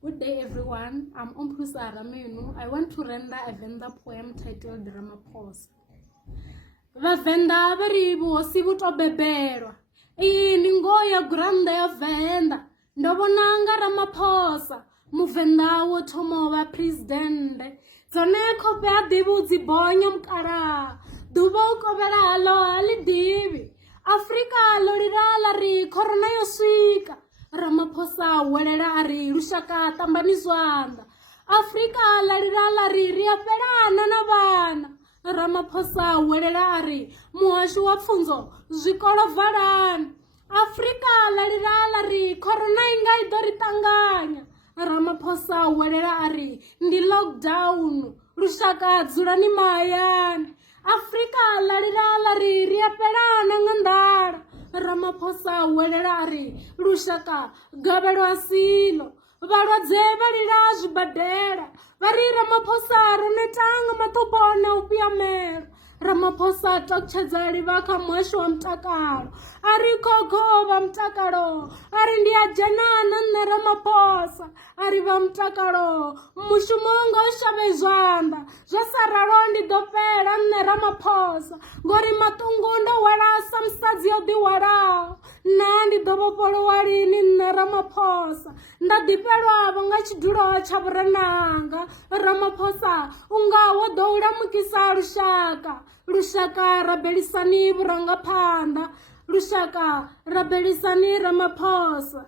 Good day, everyone. I'm Omphusa Ramenu. I want to render a Venda poem titled Ramaphosa. Vavenda vari vuhosi vuto bebelwa. Iyi ni ngoya grande ya Venda. Ndobonanga Ramaphosa. Muvenda wo thomo wa presidente. Zone khope a divudzi bonyo mkara. Dubo ukobela halo alidivi. Afrika lolirala ri corona yo swika. Ramaphosa welela ari lushaka tambani zwanda. Afrika lalirala ri riapelana na vana. Ramaphosa welela ari muhasho wa pfunzo zwikolo valani. Afrika lalirala ri corona inga idori tanganya. Ramaphosa welela ari ndi lockdown lushaka dzulani mahayani. Afrika lalirala ri riapelana ngandala. Ramaphosa welela ari lushaka gabelwa silo. Valwadze valila zwibadela. Vari Ramaphosa ronetanga matopone upiyamela. Ramaphosa takutshedzali vaka muhasho wa mutakalo. Ari khokho va mutakalo. Ari ndi ajenana nne Ramaphosa. Ari va mutakalo. Mushumo nga u shavhe zwanda. Zwa saralo ndi ḓo fhela nne Ramaphosa. Ngori matungu ndo wela sa musadzi yo ḓiwalaho. Na ndi ḓo vhofholowa lini nne Ramaphosa. Nda ḓifhelwavho nga tshidulo tsha vhurenanga. Ramaphosa unga wo ḓo u lamukisa lushaka. Lushaka rabelisani vhurangaphanḓa. Lushaka rabelisani Ramaphosa.